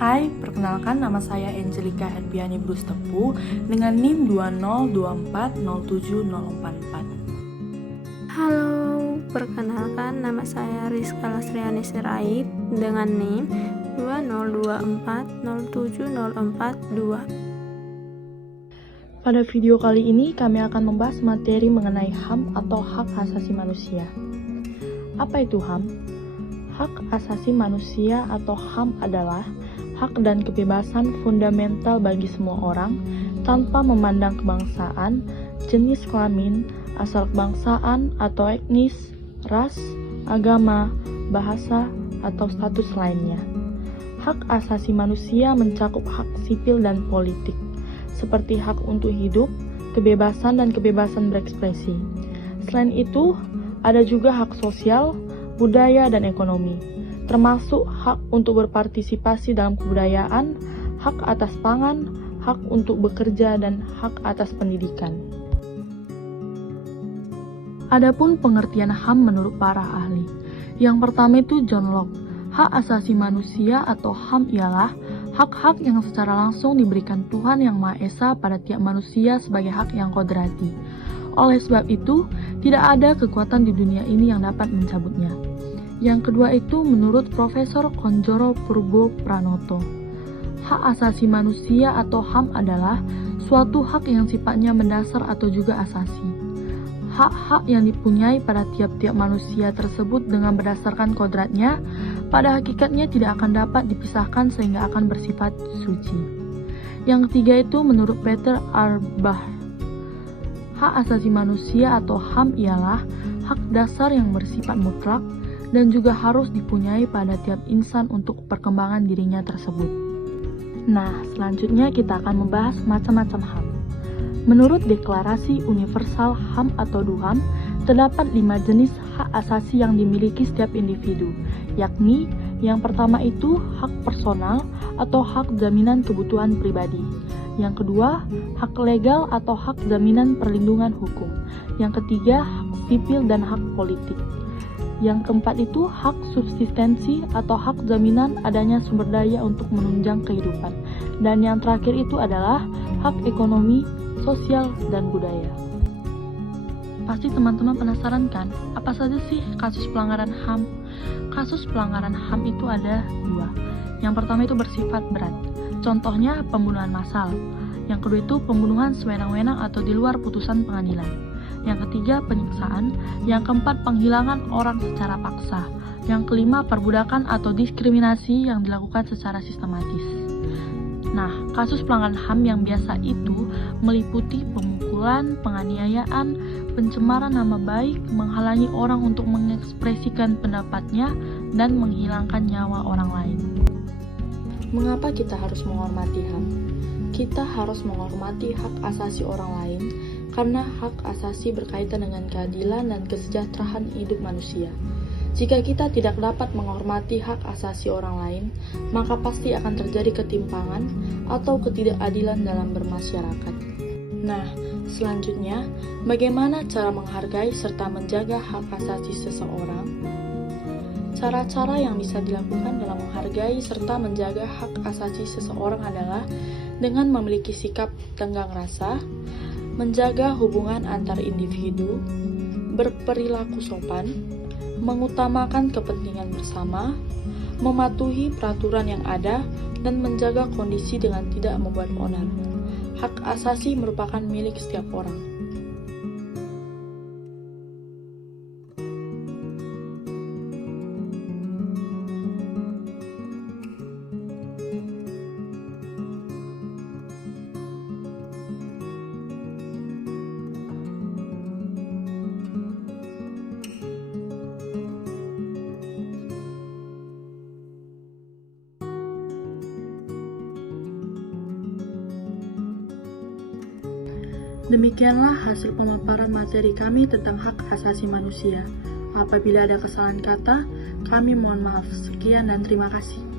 Hai, perkenalkan nama saya Angelika Herbiani Brustepu dengan NIM 202407044. Halo, perkenalkan nama saya Rizka Lasriani Sirait dengan NIM 204070442. Pada video kali ini kami akan membahas materi mengenai HAM atau hak asasi manusia. Apa itu HAM? Hak asasi manusia atau HAM adalah hak dan kebebasan fundamental bagi semua orang tanpa memandang kebangsaan, jenis kelamin, asal kebangsaan atau etnis, ras, agama, bahasa, atau status lainnya. Hak asasi manusia mencakup hak sipil dan politik, seperti hak untuk hidup, kebebasan dan kebebasan berekspresi. Selain itu, ada juga hak sosial, budaya, dan ekonomi, termasuk hak untuk berpartisipasi dalam kebudayaan, hak atas pangan, hak untuk bekerja, dan hak atas pendidikan. Adapun pengertian HAM menurut para ahli. Yang pertama itu John Locke. Hak asasi manusia atau HAM ialah hak-hak yang secara langsung diberikan Tuhan Yang Maha Esa pada tiap manusia sebagai hak yang kodrati. Oleh sebab itu, tidak ada kekuatan di dunia ini yang dapat mencabutnya. Yang kedua itu menurut Profesor Konjoro Purbo Pranoto. Hak asasi manusia atau HAM adalah suatu hak yang sifatnya mendasar atau juga asasi. Hak-hak yang dipunyai pada tiap-tiap manusia tersebut dengan berdasarkan kodratnya, pada hakikatnya tidak akan dapat dipisahkan sehingga akan bersifat suci. Yang ketiga itu menurut Peter R. Bach. Hak asasi manusia atau HAM ialah hak dasar yang bersifat mutlak dan juga harus dipunyai pada tiap insan untuk perkembangan dirinya tersebut. Nah, selanjutnya kita akan membahas macam-macam HAM. Menurut Deklarasi Universal HAM atau DUHAM, terdapat 5 jenis hak asasi yang dimiliki setiap individu, yakni yang pertama itu hak personal atau hak jaminan kebutuhan pribadi. Yang kedua, hak legal atau hak jaminan perlindungan hukum. Yang ketiga, hak sipil dan hak politik. Yang keempat itu hak subsistensi atau hak jaminan adanya sumber daya untuk menunjang kehidupan. Dan yang terakhir itu adalah hak ekonomi, sosial, dan budaya. Pasti teman-teman penasaran kan, apa saja sih kasus pelanggaran HAM? Kasus pelanggaran HAM itu ada 2. Yang pertama itu bersifat berat. Contohnya pembunuhan massal. Yang kedua itu pembunuhan sewenang-wenang atau di luar putusan pengadilan. Yang ketiga, penyiksaan. Yang keempat, penghilangan orang secara paksa. Yang kelima, perbudakan atau diskriminasi yang dilakukan secara sistematis. Nah, kasus pelanggaran HAM yang biasa itu meliputi pemukulan, penganiayaan, pencemaran nama baik, menghalangi orang untuk mengekspresikan pendapatnya, dan menghilangkan nyawa orang lain. Mengapa kita harus menghormati HAM? Kita harus menghormati hak asasi orang lain karena hak asasi berkaitan dengan keadilan dan kesejahteraan hidup manusia. Jika kita tidak dapat menghormati hak asasi orang lain, maka pasti akan terjadi ketimpangan atau ketidakadilan dalam bermasyarakat. Nah, selanjutnya, bagaimana cara menghargai serta menjaga hak asasi seseorang? Cara-cara yang bisa dilakukan dalam menghargai serta menjaga hak asasi seseorang adalah dengan memiliki sikap tenggang rasa, menjaga hubungan antar individu, berperilaku sopan, mengutamakan kepentingan bersama, mematuhi peraturan yang ada, dan menjaga kondisi dengan tidak membuat onar. Hak asasi merupakan milik setiap orang. Demikianlah hasil pemaparan materi kami tentang hak asasi manusia. Apabila ada kesalahan kata, kami mohon maaf. Sekian dan terima kasih.